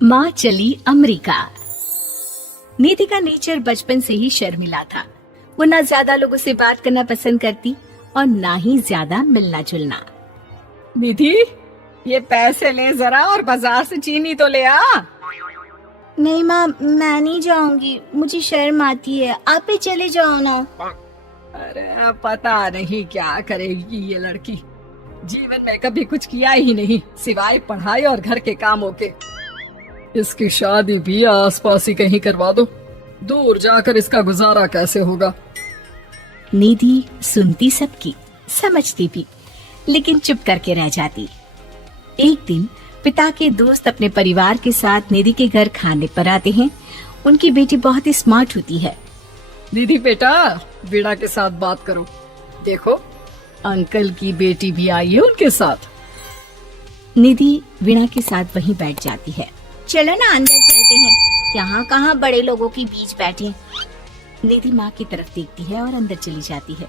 माँ चली अमेरिका। निधि का नेचर बचपन से ही शर्मिला था। वो ना ज्यादा लोगों से बात करना पसंद करती और ना ही ज्यादा मिलना जुलना। निधि, ये पैसे ले जरा और बाजार से चीनी तो ले आ। नहीं माँ, मैं नहीं जाऊंगी, मुझे शर्म आती है, आप ही चले जाओ ना। अरे पता नहीं क्या करेगी ये लड़की। जीवन में कभी कुछ किया ही नहीं सिवाय पढ़ाई और घर के कामों के। इसकी शादी भी आसपास ही कहीं करवा दो, दूर जाकर इसका गुजारा कैसे होगा। निधि सुनती सबकी, समझती भी, लेकिन चुप करके रह जाती। एक दिन पिता के दोस्त अपने परिवार के साथ निधि के घर खाने पर आते हैं। उनकी बेटी बहुत ही स्मार्ट होती है। निधि बेटा, वीणा के साथ बात करो। देखो, अंकल की बेटी भी आई है उनके साथ। निधि वीणा के साथ वहीं बैठ जाती है। चलो ना अंदर चलते हैं, यहाँ कहाँ बड़े लोगों के बीच बैठे। निधि माँ की तरफ देखती है और अंदर चली जाती है।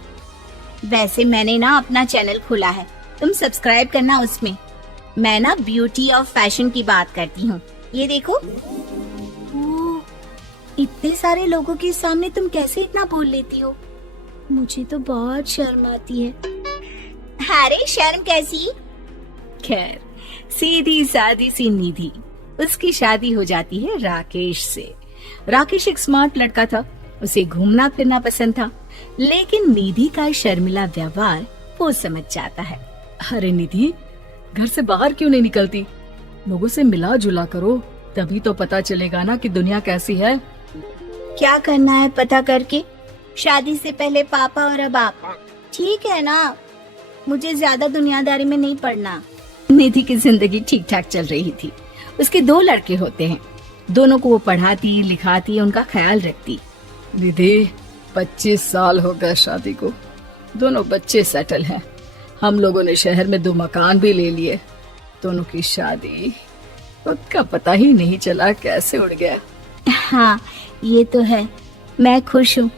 वैसे मैंने ना अपना चैनल खोला है, तुम सब्सक्राइब करना उसमें। मैं ना ब्यूटी और फैशन की बात करती हूँ। ये देखो। ओह, इतने सारे लोगों के सामने तुम कैसे इतना बोल लेती हो? मुझे तो बहुत शर्म आती है। अरे शर्म कैसी। खैर, सीधी सादी सी निधि। उसकी शादी हो जाती है राकेश से। राकेश एक स्मार्ट लड़का था, उसे घूमना फिरना पसंद था, लेकिन निधि का शर्मिला व्यवहार वो समझ जाता है। अरे निधि, घर से बाहर क्यों नहीं निकलती? लोगों से मिला जुला करो, तभी तो पता चलेगा ना कि दुनिया कैसी है। क्या करना है पता करके? शादी से पहले पापा और अब आप। ठीक है ना, मुझे ज्यादा दुनियादारी में नहीं पड़ना। निधि की जिंदगी ठीक ठाक चल रही थी। उसके 2 लड़के होते हैं, दोनों को वो पढ़ाती लिखाती, उनका ख्याल रखती। निधि, 25 साल हो गए शादी को, दोनों बच्चे सेटल हैं। हम लोगों ने शहर में 2 मकान भी ले लिए। दोनों की शादी वक्त का पता ही नहीं चला कैसे उड़ गया। हाँ, ये तो है। मैं खुश हूँ,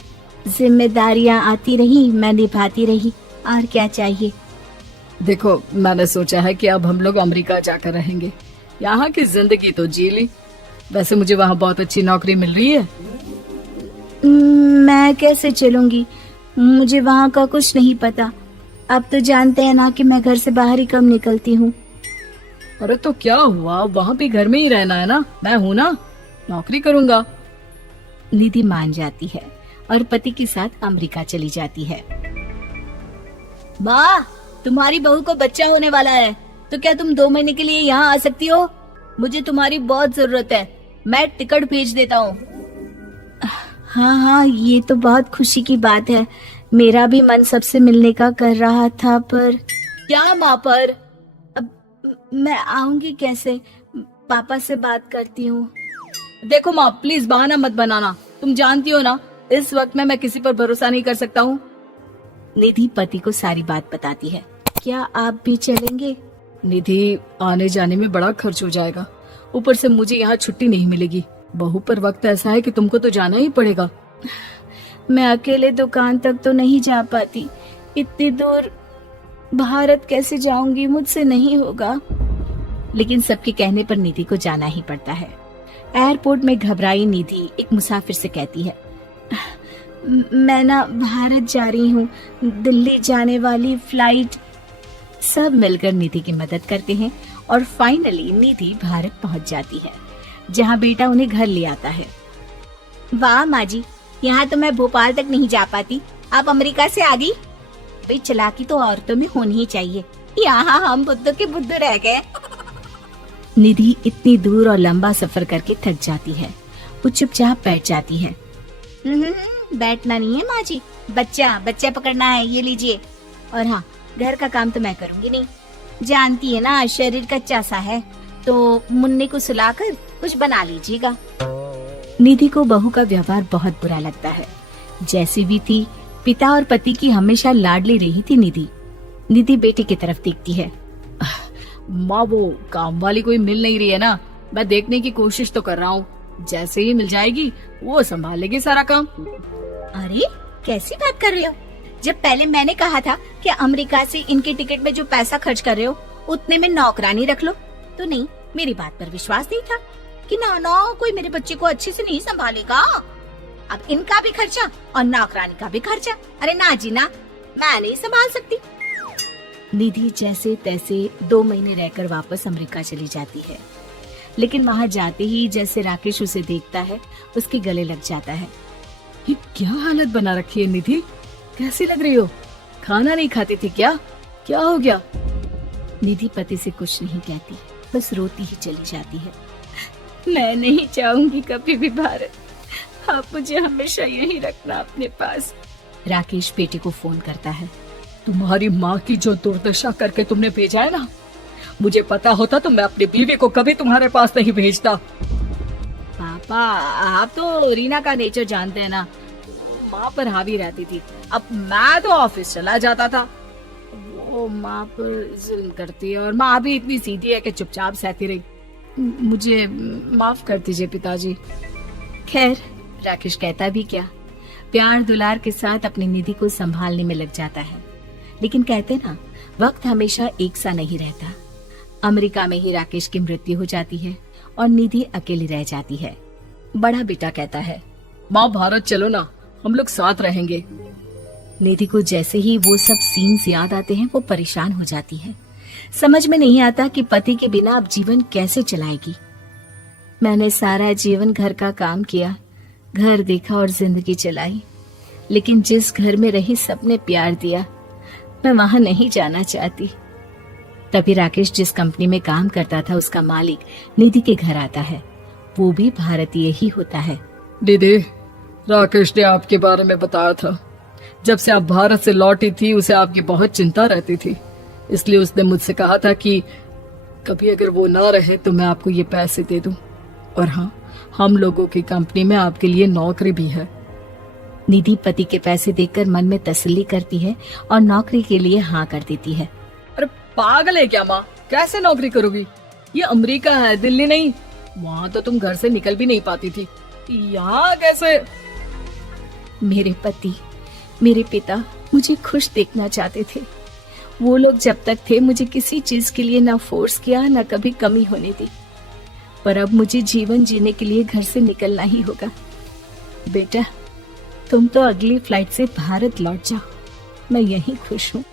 जिम्मेदारियाँ आती रही, मैं निभाती रही, और क्या चाहिए। देखो, मैंने सोचा है कि अब हम लोग अमेरिका जाकर रहेंगे। यहाँ की जिंदगी तो जी ली, वैसे मुझे वहाँ बहुत अच्छी नौकरी मिल रही है। मैं कैसे चलूंगी, मुझे वहाँ का कुछ नहीं पता। आप तो जानते हैं ना कि मैं घर से बाहर ही कम निकलती हूँ। अरे तो क्या हुआ, वहाँ भी घर में ही रहना है ना, मैं हूँ ना, नौकरी करूँगा। निधि मान जाती है और पति के साथ अमेरिका चली जाती है। माँ, तुम्हारी बहू को बच्चा होने वाला है, तो क्या तुम 2 महीने के लिए यहाँ आ सकती हो? मुझे तुम्हारी बहुत जरूरत है, मैं टिकट भेज देता हूँ। हाँ हाँ, ये तो बहुत खुशी की बात है। मेरा भी मन सबसे मिलने का कर रहा था, पर क्या माँ पर? अब मैं आऊंगी कैसे? पापा से बात करती हूँ। देखो माँ, प्लीज बहाना मत बनाना, तुम जानती हो ना इस वक्त में मैं किसी पर भरोसा नहीं कर सकता हूँ। निधि पति को सारी बात बताती है। क्या आप भी चलेंगे? निधि, आने जाने में बड़ा खर्च हो जाएगा, ऊपर से मुझे यहाँ छुट्टी नहीं मिलेगी। बहू पर वक्त ऐसा है कि तुमको तो जाना ही पड़ेगा। मैं अकेले दुकान तक तो नहीं जा पाती, इतनी दूर भारत कैसे जाऊंगी, मुझसे नहीं होगा। लेकिन सबके कहने पर निधि को जाना ही पड़ता है। एयरपोर्ट में घबराई निधि एक मुसाफिर से कहती है, मैं ना भारत जा रही हूँ, दिल्ली जाने वाली फ्लाइट। सब मिलकर निधि की मदद करते हैं और फाइनली निधि भारत पहुंच जाती है, जहां बेटा उन्हें घर ले आता है। वाह माँ जी, यहाँ तो मैं भोपाल तक नहीं जा पाती, आप अमेरिका से आ गई। भाई, चालाकी तो औरतों में होनी ही चाहिए, यहाँ हम बुद्धू के बुद्धू रह गए। निधि इतनी दूर और लंबा सफर करके थक जाती है। वो चुपचाप बैठ जाती है। बैठना नहीं है माँ जी, बच्चा पकड़ना है, ये लीजिए। और हाँ, घर का काम तो मैं करूँगी नहीं, जानती है ना शरीर कच्चा सा है, तो मुन्ने को सुलाकर कुछ बना लीजिएगा। निधि को बहू का व्यवहार बहुत बुरा लगता है। जैसी भी थी, पिता और पति की हमेशा लाडली रही थी निधि। निधि बेटी की तरफ देखती है। माँ, वो काम वाली कोई मिल नहीं रही है ना, मैं देखने की कोशिश तो कर रहा हूँ, जैसे ही मिल जाएगी वो संभाल लेगी सारा काम। अरे कैसी बात कर रहे हो? जब पहले मैंने कहा था कि अमेरिका से इनके टिकट में जो पैसा खर्च कर रहे हो उतने में नौकरानी रख लो, तो नहीं, मेरी बात पर विश्वास नहीं था। कि ना ना कोई मेरे बच्चे को अच्छे से नहीं संभालेगा। अब इनका भी खर्चा और नौकरानी का भी खर्चा। अरे ना जी ना, मैं नहीं संभाल सकती। निधि जैसे तैसे 2 महीने रहकर वापस अमेरिका चली जाती है, लेकिन वहां जाते ही जैसे राकेश उसे देखता है उसके गले लग जाता है। ये क्या हालत बना रखी है निधि, कैसी लग रही हो? खाना नहीं खाती थी क्या? क्या हो गया? निधि पति से कुछ नहीं कहती, बस रोती ही चली जाती है। मैं नहीं चाहूंगी कभी भी भारत, आप मुझे हमेशा यहीं रखना अपने पास। राकेश बेटे को फोन करता है। तुम्हारी माँ की जो दुर्दशा करके तुमने भेजा है ना, मुझे पता होता तो मैं अपनी बीवी को कभी तुम्हारे पास नहीं भेजता। पापा, आप तो रीना का नेचर जानते हैं ना, माँ पर हावी रहती थी, अब मैं तो ऑफिस चला जाता था। वो माँ पर जुल्म करती है और माँ भी इतनी सीधी है कि चुपचाप सहती रही। मुझे माफ कर दीजिए पिताजी। खैर, राकेश कहता भी क्या, प्यार दुलार के साथ अपनी निधि को संभालने में लग जाता है। लेकिन कहते ना, वक्त हमेशा एक सा नहीं रहता। अमेरिका में ही राकेश की मृत्यु हो जाती है और निधि अकेली रह जाती है। बड़ा बेटा कहता है, माँ भारत चलो ना, हम लोग साथ रहेंगे। निधि को जैसे ही वो सब सीन्स याद आते हैं वो परेशान हो जाती है। समझ में नहीं आता कि पति के बिना अब जीवन कैसे चलाएगी। मैंने सारा जीवन घर का काम किया, घर देखा और जिंदगी चलाई, लेकिन जिस घर में रही सबने प्यार दिया, मैं वहां नहीं जाना चाहती। तभी राकेश जिस कंपनी में काम करता था उसका मालिक निधि के घर आता है। वो भी भारतीय ही होता है। दीदी, राकेश ने आपके बारे में बताया था। जब से आप भारत से लौटी थी उसे आपकी बहुत चिंता रहती थी, इसलिए उसने मुझसे कहा था कि कभी अगर वो ना रहे तो मैं आपको ये पैसे दे दूं। और हाँ, हम लोगों की कंपनी में आपके लिए नौकरी भी है। निधि पति के पैसे देखकर मन में तसल्ली करती है और नौकरी के लिए हाँ कर देती है। अरे पागल है क्या माँ, कैसे नौकरी करोगी? ये अमेरिका है, दिल्ली नहीं। वहाँ तो तुम घर से निकल भी नहीं पाती थी, यहाँ कैसे? मेरे पति, मेरे पिता मुझे खुश देखना चाहते थे। वो लोग जब तक थे मुझे किसी चीज के लिए ना फोर्स किया, ना कभी कमी होने दी। पर अब मुझे जीवन जीने के लिए घर से निकलना ही होगा। बेटा, तुम तो अगली फ्लाइट से भारत लौट जाओ, मैं यहीं खुश हूँ।